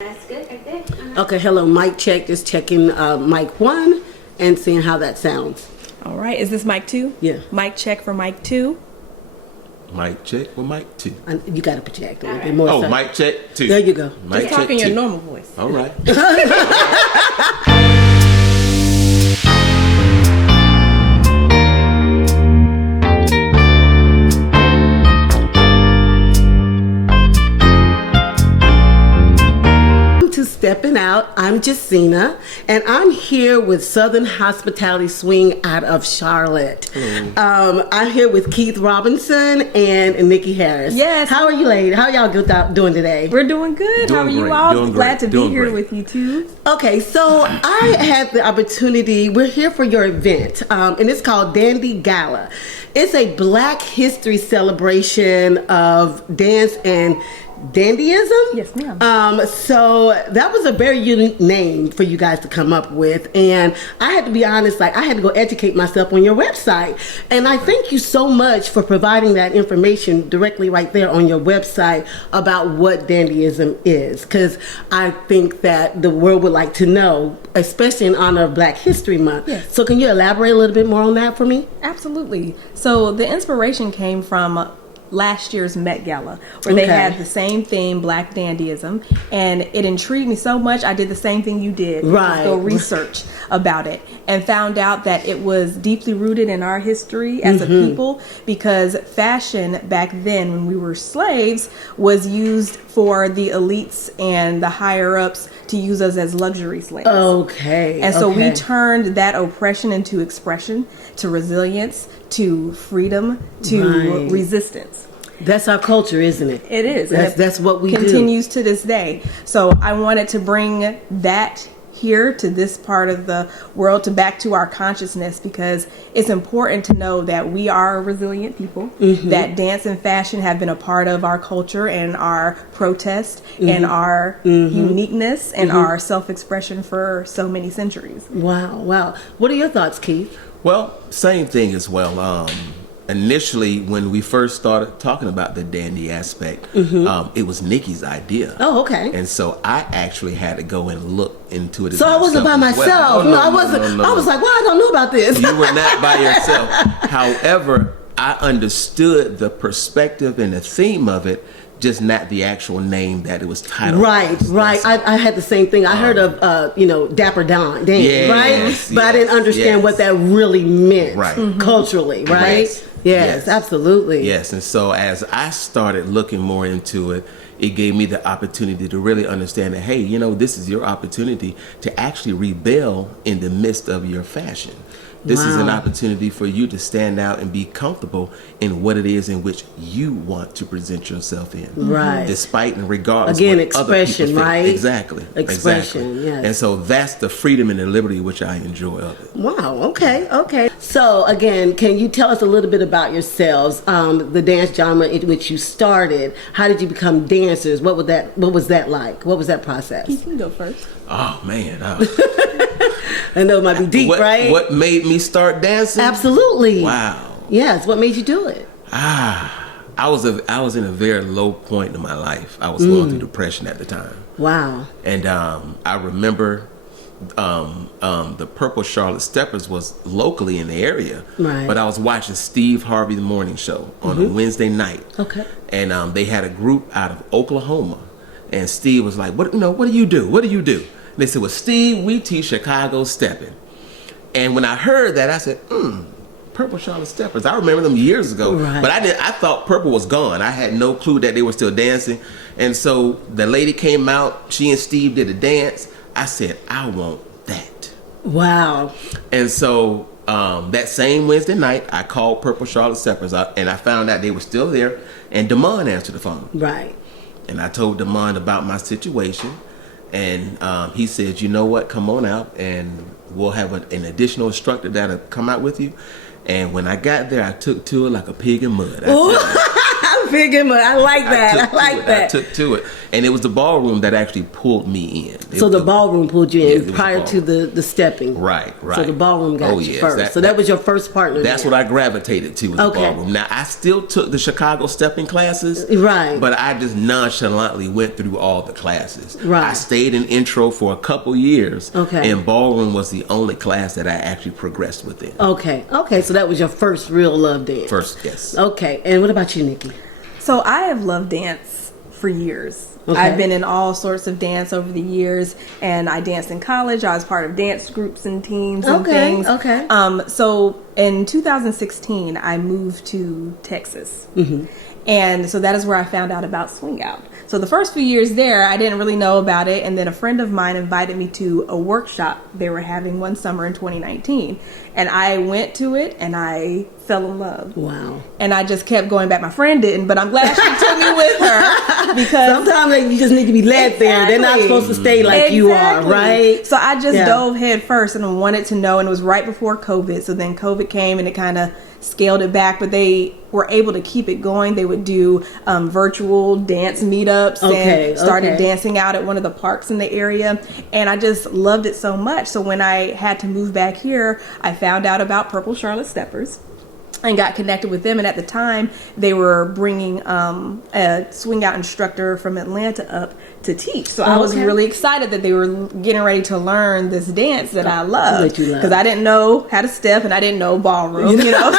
That's good right there. Okay, hello, mic check. Just checking mic 1 and seeing how that sounds. All right, is this mic 2? Yeah. Mic check for mic 2. Mic check or mic 2? You got to project a little bit Right. more. Oh, so. mic check 2. There you go. Mic Just check talk in your 2. normal voice. All right. To Stepping Out. I'm Jacina, and I'm here with Southern Hospitality Swing out of Charlotte. I'm here with Keith Robinson and Nikki Harris. Yes. How are you, ladies? How y'all doing today? We're doing good. How are Doing you great, all? doing Glad great, to be doing here great. with you too. Okay, so I had the opportunity. We're here for your event, and it's called Dandy Gala. It's a Black History celebration of dance and dandyism. Yes, ma'am. So that was a very unique name for you guys to come up with, and I had to be honest. Like, I had to go educate myself on your website, and I thank you so much for providing that information directly right there on your website about what dandyism is, because I think that the world would like to know, especially in honor of Black History Month. Yes. So can you elaborate a little bit more on that for me? Absolutely. So the inspiration came from last year's Met Gala, where they Okay. had the same theme, Black Dandyism, and it intrigued me so much. I did the same thing you did, Right. go research about it, and found out that it was deeply rooted in our history as a people, because fashion back then, when we were slaves, was used for the elites and the higher ups to use us as luxury slaves. Okay. And so we okay. turned that oppression into expression, to resilience, to freedom, to Right. resistance. That's our culture, isn't it? It is. That's what we do. continues to this day. So I wanted to bring that here to this part of the world, to back to our consciousness, because it's important to know that we are a resilient people, that dance and fashion have been a part of our culture and our protest and our uniqueness and our self-expression for so many centuries. Wow. What are your thoughts, Keith? Well, same thing as well. Initially, when we first started talking about the dandy aspect, it was Nikki's idea. Oh, okay. And so I actually had to go and look into it. So I wasn't by myself as myself. well. Oh, No, I wasn't. no. I was like, well, I don't know about this. You were not by yourself. However, I understood the perspective and the theme of it, just not the actual name that it was titled. Right. I had the same thing. I heard of, Dapper Dan, Yes, right? But I didn't understand yes. what that really meant Right. culturally, right? Yes. Yes, absolutely. Yes, and so as I started looking more into it, it gave me the opportunity to really understand that, hey, this is your opportunity to actually rebel in the midst of your fashion. This is an Wow. opportunity for you to stand out and be comfortable in what it is in which you want to present yourself in. Right. Despite and regardless Again, what other expression, people think. right? Exactly. Expression, exactly. yes. And so that's the freedom and the liberty which I enjoy of it. Wow. Okay. So again, can you tell us a little bit about yourselves? The dance genre in which you started. How did you become dancers? What was that like? What was that process? You can go first. Oh, man. I know it might be deep, right? What made me start dancing? Absolutely. Wow. Yes. What made you do it? I was in a very low point in my life. I was going through depression at the time, Wow. and I remember the Purple Charlotte Steppers was locally in the area, Right. but I was watching Steve Harvey the Morning Show on a Wednesday night. Okay. And they had a group out of Oklahoma, and Steve was like, "What do you do? What do you do?" And they said, "Well, Steve, we teach Chicago stepping." And when I heard that, I said, Purple Charlotte Steppers. I remember them years ago, Right. but I thought Purple was gone. I had no clue that they were still dancing. And so the lady came out. She and Steve did a dance. I said, I want that. Wow. And so that same Wednesday night, I called Purple Charlotte Steppers up, and I found out they were still there. And Damon answered the phone. Right. And I told Damon about my situation. And he said, you know what, come on out and we'll have an additional instructor that'll come out with you. And when I got there, I took to it like a pig in mud. Ooh, I'm figuring, I like that. I like that. I took to it. And it was the ballroom that actually pulled me in. So the ballroom pulled you Yeah, it in was prior the to the stepping. Right. So the ballroom got you yes, first. So that was your first partner. That's then. what I gravitated to, was the Okay. ballroom. Now, I still took the Chicago stepping classes. Right. But I just nonchalantly went through all the classes. Right. I stayed in intro for a couple years. Okay. And ballroom was the only class that I actually progressed within. Okay. So that was your first real love dance. First, yes. Okay. And what about you, Nikki? So I have loved dance for years. Okay. I've been in all sorts of dance over the years, and I danced in college. I was part of dance groups and teams and things. Okay. So in 2016, I moved to Texas. And so that is where I found out about Swing Out. So the first few years there, I didn't really know about it. And then a friend of mine invited me to a workshop they were having one summer in 2019. And I went to it and I fell in love. Wow. And I just kept going back. My friend didn't, but I'm glad she took me with her, because Sometimes you just need to be led there. They're not supposed to stay like you are, Exactly. right? So I just Yeah. dove head first and wanted to know, and it was right before COVID. So then COVID came and it kind of scaled it back, but they were able to keep it going. They would do virtual dance meetups and started dancing out at one of the parks in the area. And I just loved it so much. So when I had to move back here, I found out about Purple Charlotte Steppers and got connected with them. And at the time, they were bringing a Swing Out instructor from Atlanta up to teach. So I was really excited that they were getting ready to learn this dance that I love, because I didn't know how to step and I didn't know ballroom, you know.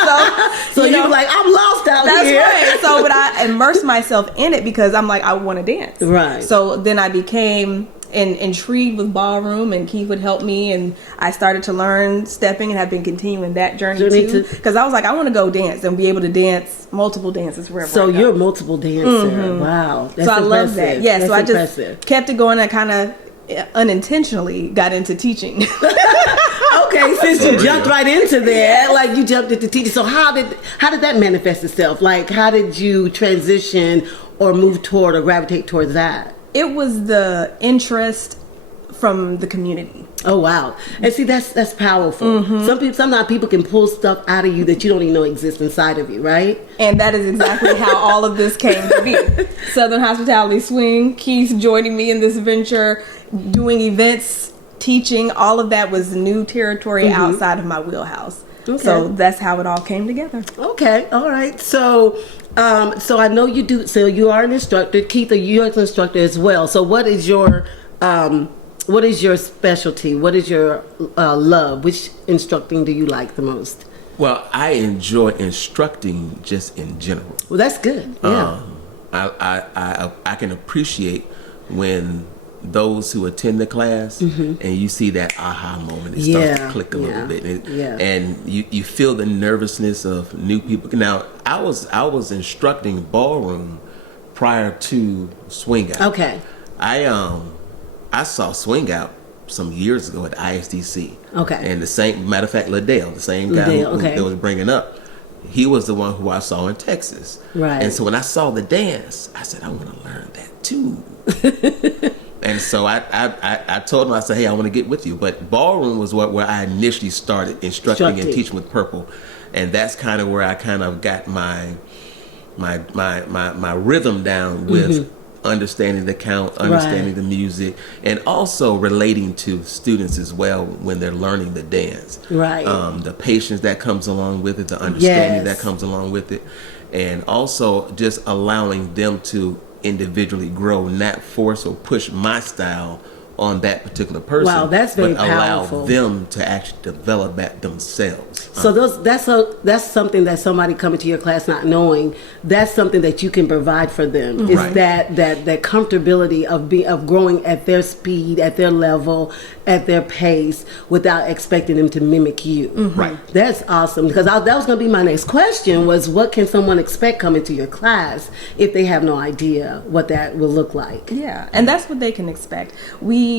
So you were like, I'm lost out here. That's right. So, but I immersed myself in it because I'm like, I want to dance. Right. So then I became intrigued with ballroom, and Keith would help me, and I started to learn stepping and have been continuing that journey too, because I was like, I want to go dance and be able to dance multiple dances wherever I go. You're a multiple dancer. Wow. That's so I love that. Yeah, so I just kept it going and kind of unintentionally got into teaching. Okay, since you jumped right into there, like you jumped into teaching. So how did that manifest itself? Like, how did you transition or move toward or gravitate towards that? It was the interest from the community. Oh wow! And see, that's powerful. Sometimes people can pull stuff out of you that you don't even know exists inside of you, right? And that is exactly how all of this came to be. Southern Hospitality Swing, Keith joining me in this venture, doing events, teaching, all of that was new territory outside of my wheelhouse. Okay. So that's how it all came together. Okay, all right. So I know you do. So you are an instructor, Keith. You're an instructor as well. So what is your specialty? What is your love? Which instructing do you like the most? Well, I enjoy instructing just in general. Well, that's good. Yeah. I can appreciate when those who attend the class and you see that aha moment, it starts to click a little bit, and you feel the nervousness of new people. Now, I was instructing ballroom prior to Swing Out. Okay. I saw Swing Out some years ago at ISDC. Okay. And the same matter of fact, Liddell, the same guy that was bringing up, he was the one who I saw in Texas. Right. And so when I saw the dance, I said, I want to learn that too. And so I told him, I said, hey, I want to get with you. But ballroom was where I initially started instructing and teaching with Purple. And that's kind of where I kind of got my rhythm down with understanding the count, understanding the music, and also relating to students as well when they're learning the dance. Right. The patience that comes along with it, the understanding that comes along with it, and also just allowing them to individually grow, not force or push my style on that particular person. Wow, that's very but powerful. allow them to actually develop that themselves. So that's something that somebody coming to your class not knowing. That's something that you can provide for them. Is that comfortability of growing at their speed, at their level, at their pace, without expecting them to mimic you. Right. That's awesome, because that was going to be my next question: was what can someone expect coming to your class if they have no idea what that will look like? Yeah, and that's what they can expect. We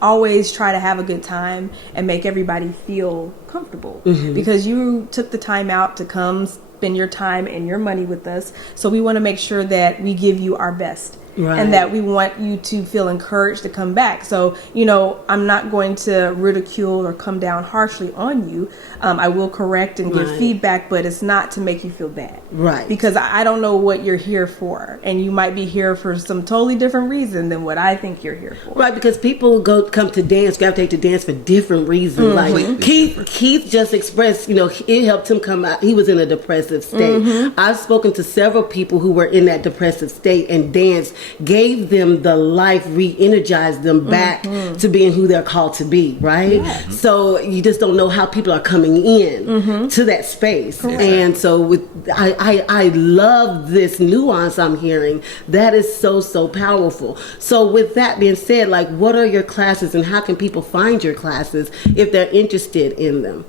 always try to have a good time and make everybody feel comfortable, because you took the time out to come spend your time and your money with us. So we want to make sure that we give you our best Right. and that we want you to feel encouraged to come back. So, you know, I'm not going to ridicule or come down harshly on you. I will correct and give Right. feedback, but it's not to make you feel bad. Right. Because I don't know what you're here for, and you might be here for some totally different reason than what I think you're here for. Right, because people come to dance, gravitate to dance for different reasons. Like Keith just expressed, you know, it helped him come out. He was in a depressive state. I've spoken to several people who were in that depressive state, and dance gave them the life, re-energized them back to being who they're called to be. Right. Yes. So you just don't know how people are coming in to that space. And so I love this nuance I'm hearing. That is so powerful. So with that being said, like, what are your classes and how can people find your classes if they're interested in them?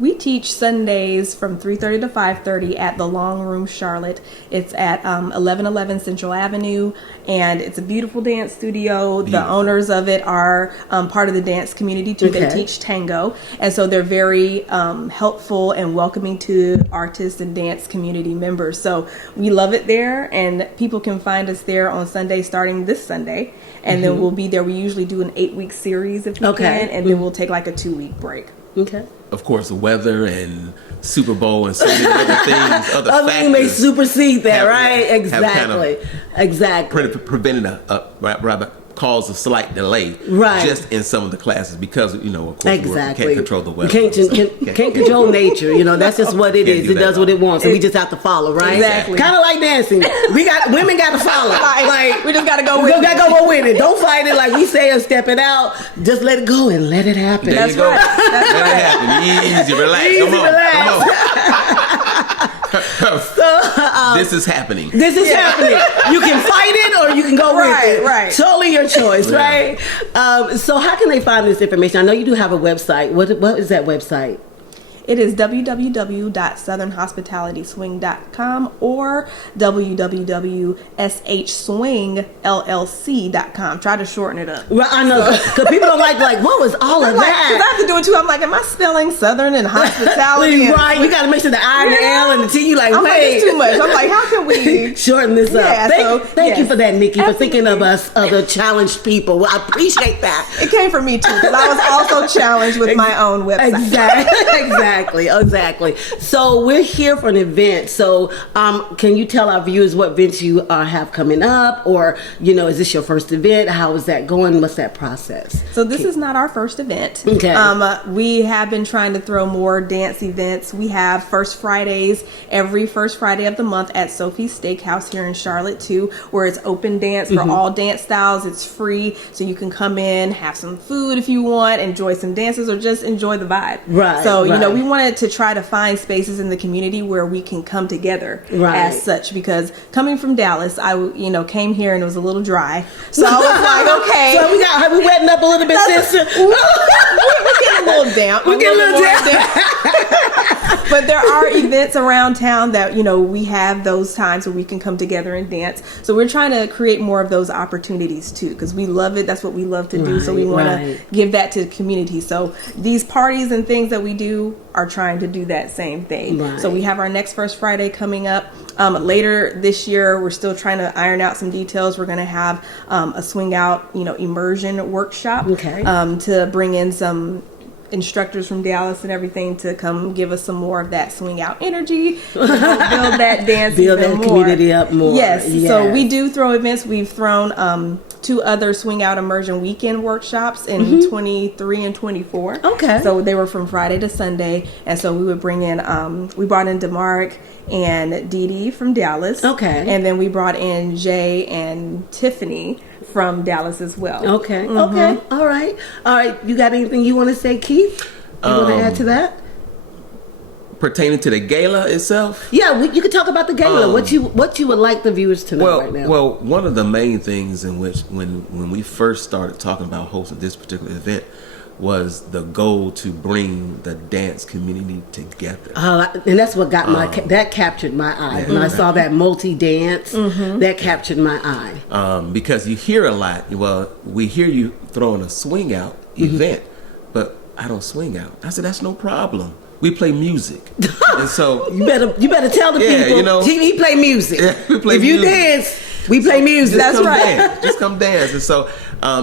We teach Sundays from 3:30 to 5:30 at the Long Room Charlotte. It's at 1111 Central Avenue, and it's a beautiful dance studio. The owners of it are part of the dance community too. They teach tango, and so they're very helpful and welcoming to artists and dance community members. So we love it there, and people can find us there on Sunday starting this Sunday, and then we'll be there. We usually do an 8-week series if we can, and then we'll take like a 2-week break. Okay. Of course, the weather and Super Bowl and so many other things, other things may factors supersede that, have- right? have Exactly. Exactly. prevented rather caused a slight delay, Right. just in some of the classes because, you know, of course, we Exactly. can't control the weather. Can't control nature. You know, that's just what it Can't is. do It that does what it wants, and we just have to follow, right? Exactly. Kind of like dancing. Women got to follow. Like, we just gotta go we with it. gotta go with it. Don't fight it like we say and step it out. Just let it go and let it happen. There That's you go. right. That's Let right. it happen. Easy, relax. Easy, Come on. relax. This is happening. This is happening. You can fight it or you can go with Right, it. right. Totally your choice, Yeah. right? So how can they find this information? I know you do have a website. What is that website? It is www.southernhospitalityswing.com or www.shswingllc.com. Try to shorten it up. Well, I know, because people don't like what was all of Because I that? have to do it too. I'm like, am I spelling Southern and hospitality? And- Right, you got to make sure the I and the L and the T. You like, I'm like, wait, it's too much. I'm like, how can we? shorten this up. Yeah, Thank you yes. for that, Nikki, for thinking of us, other challenged people. Well, I appreciate that. It came from me too, because I was also challenged with my own website. Exactly. So we're here for an event. So can you tell our viewers what events you have coming up, or is this your first event? How is that going? What's that process? So this is not our first event. Okay. We have been trying to throw more dance events. We have First Fridays every first Friday of the month at Sophie's Steakhouse here in Charlotte too, where it's open dance for all dance styles. It's free, so you can come in, have some food if you want, enjoy some dances, or just enjoy the vibe. Right, So right. we wanted to try to find spaces in the community where we can come together Right. as such. Because coming from Dallas, I came here and it was a little dry, so I was like, okay. So have we wetting up a little bit, sister? We're getting a little damp. We're getting a little damp. But there are events around town that, we have those times where we can come together and dance. So we're trying to create more of those opportunities too, because we love it. That's what we love to do. So we want to give that to the community. So these parties and things that we do are trying to do that same thing. Right. So we have our next First Friday coming up. Later this year, we're still trying to iron out some details. We're going to have a swing out, immersion workshop to bring in some instructors from Dallas and everything to come give us some more of that swing out energy, to help build that dance, Build even that more. community up more. Yes. Yes. So we do throw events. We've thrown 2 other swing out immersion weekend workshops in 23 and 24. Okay. So they were from Friday to Sunday, and so we would bring in we brought in DeMarc and Dee Dee from Dallas. Okay. And then we brought in Jay and Tiffany from Dallas as well. Okay. Okay. All right. You got anything you want to say, Keith? You want to add to that? Pertaining to the gala itself? Yeah, you could talk about the gala. What you would like the viewers to know right now? Well, one of the main things in which when we first started talking about hosting this particular event was the goal to bring the dance community together. And that's what got that captured my eye. When I saw that multi-dance, that captured my eye. Because you hear a lot. Well, we hear you throwing a swing out event, but I don't swing out. I said, that's no problem. We play music. And so you better tell the people. He play music. Yeah, we play if music. you dance, We play music. That's come right. Dance. Just come dance. And so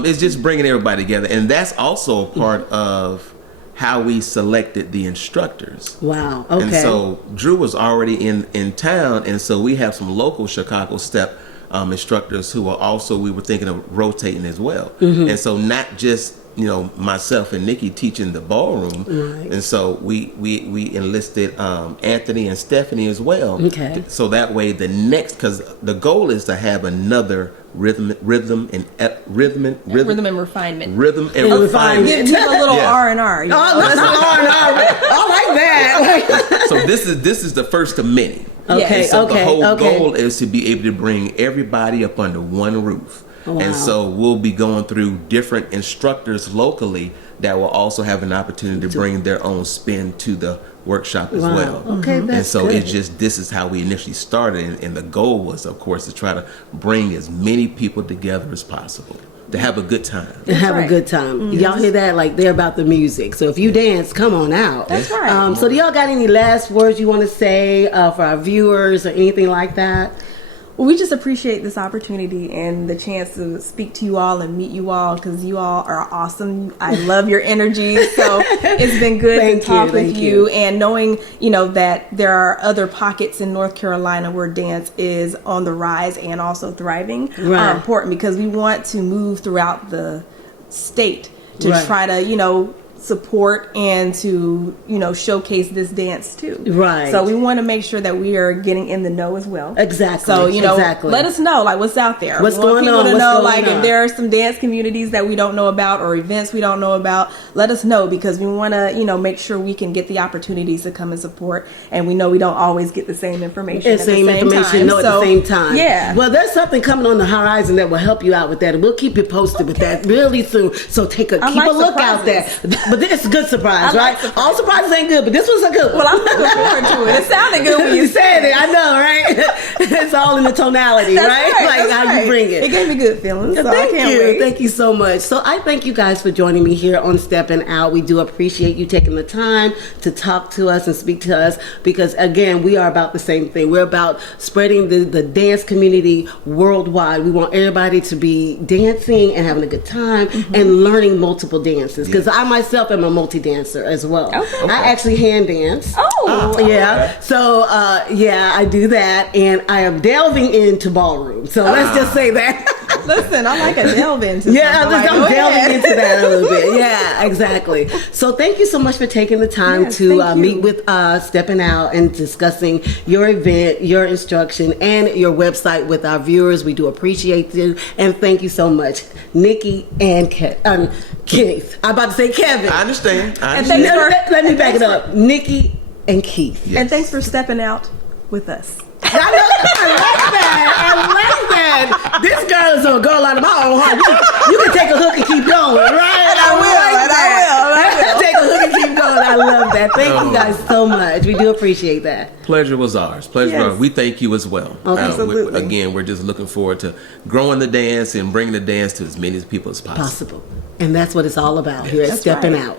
it's just bringing everybody together. And that's also part of how we selected the instructors. Wow. Okay. And so Drew was already in town, and so we have some local Chicago step instructors who are also, we were thinking of rotating as well. And so not just myself and Nikki teaching the ballroom, Right. and so we enlisted Anthony and Stephanie as well. Okay. So that way because the goal is to have another rhythm and refinement. Rhythm and refinement. Give a little Yeah. R&R. You Oh, know? that's I like that. So this is the first of many. Okay. And so the whole okay. goal is to be able to bring everybody up under one roof. Wow. And so we'll be going through different instructors locally that will also have an opportunity to bring their own spin to the workshop as Wow. well. Okay, that's and so good. it's just, this is how we initially started. And the goal was, of course, to try to bring as many people together as possible to have a good time. And have right. a good time. Y'all hear that? Like, they're about the music. So if you dance, come on out. That's right. So do y'all got any last words you want to say for our viewers or anything like that? Well, we just appreciate this opportunity and the chance to speak to you all and meet you all, because you all are awesome. I love your energy. So it's been good to talk with you. And knowing, that there are other pockets in North Carolina where dance is on the rise and also thriving are important, because we want to move throughout the state to try to, support and to showcase this dance too. Right. So we want to make sure that we are getting in the know as well. Exactly. So exactly. let us know what's out there. What's we want going people on? to What's know going on? if there are some dance communities that we don't know about or events we don't know about. Let us know, because we want to make sure we can get the opportunities to come and support. And we know we don't always get the same information. At the same time. At the same time. Yeah. Well, there's something coming on the horizon that will help you out with that, and we'll keep you posted with that really soon. So keep a look out there. But it's a good surprise, right? All surprises ain't good, but this was a good one. Well, I'm looking forward to it. It sounded good when you said it. I know, right? It's all in the tonality, That's right? right, Like that's how right. you bring it. It gave me good feelings. So Thank I can't you. wait. Thank you so much. So I thank you guys for joining me here on Stepping Out. We do appreciate you taking the time to talk to us and speak to us, because again, we are about the same thing. We're about spreading the dance community worldwide. We want everybody to be dancing and having a good time and learning multiple dances, because I myself am a multi-dancer as well. Okay. I actually hand dance. Oh. Yeah. So, I do that, and I am delving into ballroom. So let's just say that. Listen, I like a delve into Yeah, something. I'm Go delving ahead. into that a little bit. Yeah, exactly. So thank you so much for taking the time Yes, to thank you. meet with us, Stepping Out, and discussing your event, your instruction, and your website with our viewers. We do appreciate you, and thank you so much, Nikki and Keith. I'm about to say Kevin. I understand. thanks Let me back it up. Nikki and Keith. Yes. And thanks for stepping out with us. I like that. This girl is a girl out of my own heart. You can take a hook and keep going, right? And I will. Take a hook and keep going. I love that. Thank you guys so much. We do appreciate that. Pleasure was ours. Pleasure. Yes. We thank you as well. Okay. Absolutely. Again, we're just looking forward to growing the dance and bringing the dance to as many people as possible. Possible. And that's what it's all about here at That's Stepping right. Out.